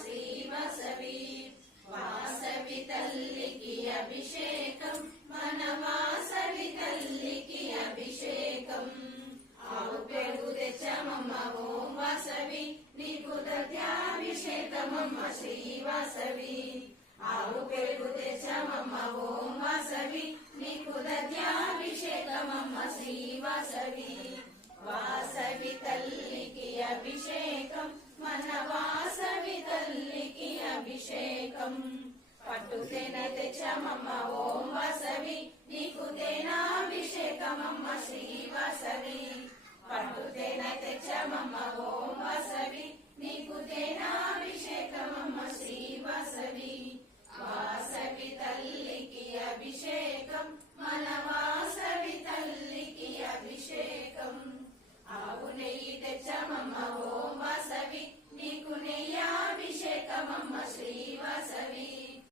శ్రీ వాసవి వాసవి తల్లికి అభిషేకం మన వాసవి తల్లికి అభిషేకం ఆవు పెరుగు తెచ్చమమ్మ ఓం వాసవి నీకు దత్యాభిషేకమమ్మ శ్రీ వాసవి ఆవు పెరుగు తెచ్చమమ్మ ఓం వాసవి నీకు దత్యాభిషేకమమ్మ శ్రీ వాసవి వాసవి తల్లికి అభిషేకం మన వాసవి తల్లికి అభిషేకం పట్టు తేనె తెచ్చమమ్మ ఓం వాసవి నీకు తేనాభిషేకమమ్మ శ్రీ వాసవి పట్టు తేనె తెచ్చమమ్మ ఓం వాసవి నీకు తేనాభిషేకమమ్మ శ్రీ వాసవి వాసవి తల్లికి అభిషేకం మన వాసవి తల్లికి అభిషేకం ఆవు నెయ్యి తెచ్చమమ్మ ఓం వాసవి నీకు నెయ్యాభిషేకమమ్మ